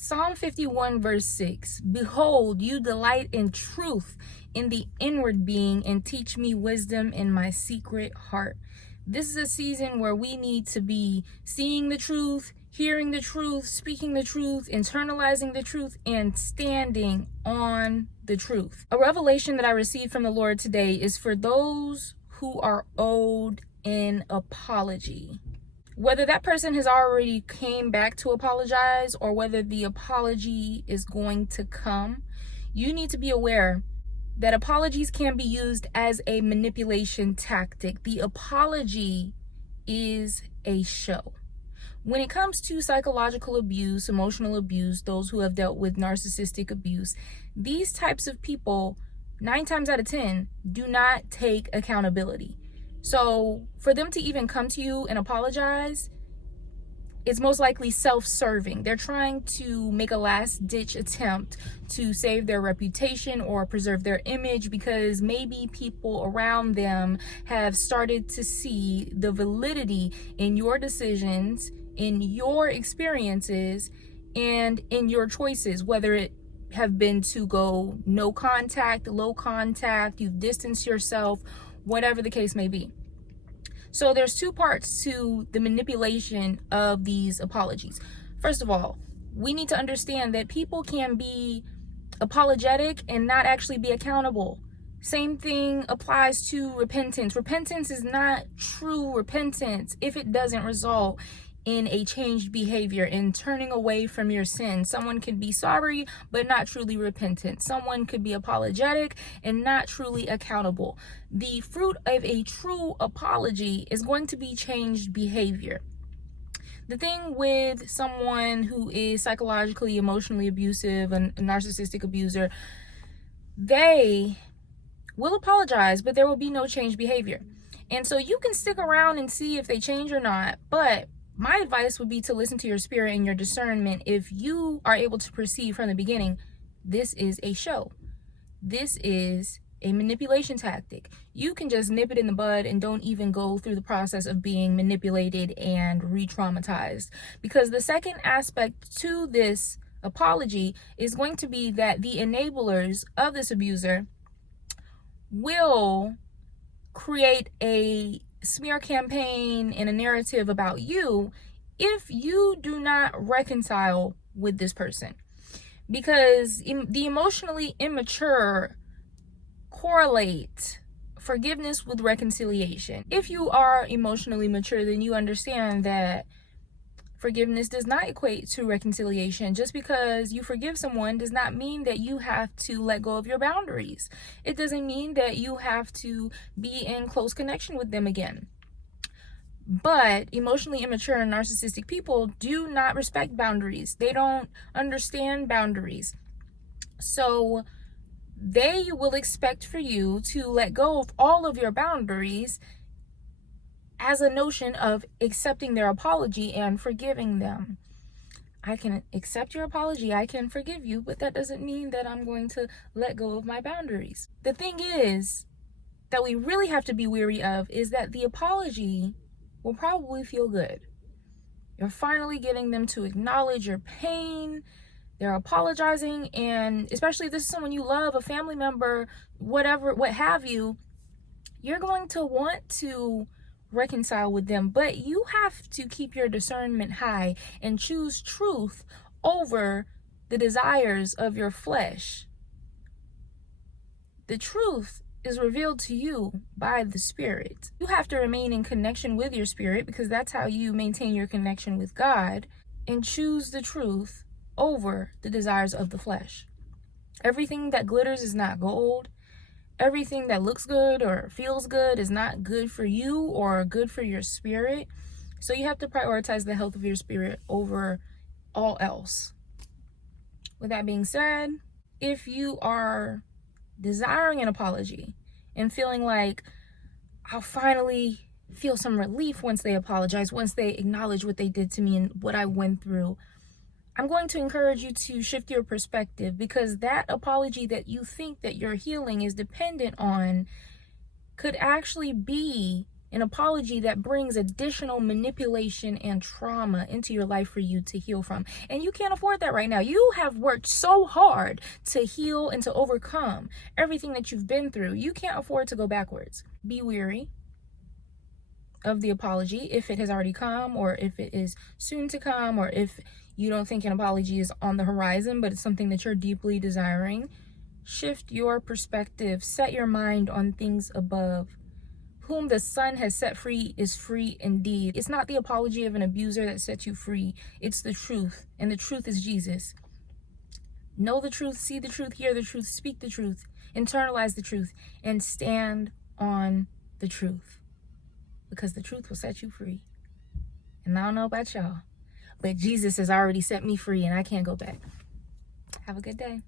Psalm 51 verse 6, behold, you delight in truth in the inward being and teach me wisdom in my secret heart. This is a season where we need to be seeing the truth, hearing the truth, speaking the truth, internalizing the truth, and standing on the truth. A revelation that I received from the Lord today is for those who are owed an apology. Whether that person has already came back to apologize or whether the apology is going to come, you need to be aware that apologies can be used as a manipulation tactic. The apology is a show. When it comes to psychological abuse, emotional abuse, those who have dealt with narcissistic abuse, these types of people, 9 times out of 10, do not take accountability. So for them to even come to you and apologize, it's most likely self-serving. They're trying to make a last-ditch attempt to save their reputation or preserve their image because maybe people around them have started to see the validity in your decisions, in your experiences, and in your choices, whether it have been to go no contact, low contact, you've distanced yourself, whatever the case may be. So there's 2 parts to the manipulation of these apologies. First of all, we need to understand that people can be apologetic and not actually be accountable. Same thing applies to repentance. Repentance is not true repentance if it doesn't result in a changed behavior, in turning away from your sin. Someone could be sorry but not truly repentant. Someone could be apologetic and not truly accountable. The fruit of a true apology is going to be changed behavior. The thing with someone who is psychologically, emotionally abusive, a narcissistic abuser, they will apologize, but there will be no changed behavior. And so you can stick around and see if they change or not, but my advice would be to listen to your spirit and your discernment. If you are able to perceive from the beginning, this is a show. This is a manipulation tactic. You can just nip it in the bud and don't even go through the process of being manipulated and re-traumatized. Because the second aspect to this apology is going to be that the enablers of this abuser will create a smear campaign and a narrative about you if you do not reconcile with this person. Because the emotionally immature correlate forgiveness with reconciliation. If you are emotionally mature, then you understand that forgiveness does not equate to reconciliation. Just because you forgive someone does not mean that you have to let go of your boundaries. It doesn't mean that you have to be in close connection with them again. But emotionally immature and narcissistic people do not respect boundaries. They don't understand boundaries. So they will expect for you to let go of all of your boundaries as a notion of accepting their apology and forgiving them. I can accept your apology, I can forgive you, but that doesn't mean that I'm going to let go of my boundaries. The thing is that we really have to be wary of is that the apology will probably feel good. You're finally getting them to acknowledge your pain. They're apologizing, and especially if this is someone you love, a family member, whatever, what have you, you're going to want to reconcile with them, but you have to keep your discernment high and choose truth over the desires of your flesh. The truth is revealed to you by the Spirit. You have to remain in connection with your spirit because that's how you maintain your connection with God, and choose the truth over the desires of the flesh. Everything that glitters is not gold. Everything that looks good or feels good is not good for you or good for your spirit. So you have to prioritize the health of your spirit over all else. With that being said, if you are desiring an apology and feeling like I'll finally feel some relief once they apologize, once they acknowledge what they did to me and what I went through, I'm going to encourage you to shift your perspective, because that apology that you think that your healing is dependent on could actually be An apology that brings additional manipulation and trauma into your life for you to heal from. And you can't afford that right now. You have worked so hard to heal and to overcome everything that you've been through. You can't afford to go backwards. Be weary of the apology if it has already come, or if it is soon to come, or if you don't think an apology is on the horizon, but it's something that you're deeply desiring. Shift your perspective. Set your mind on things above. Whom the Son has set free is free indeed. It's not the apology of an abuser that sets you free. It's the truth, and the truth is Jesus. Know the truth, see the truth, hear the truth, speak the truth, internalize the truth, and stand on the truth. Because the truth will set you free. And I don't know about y'all, but Jesus has already set me free, and I can't go back. Have a good day.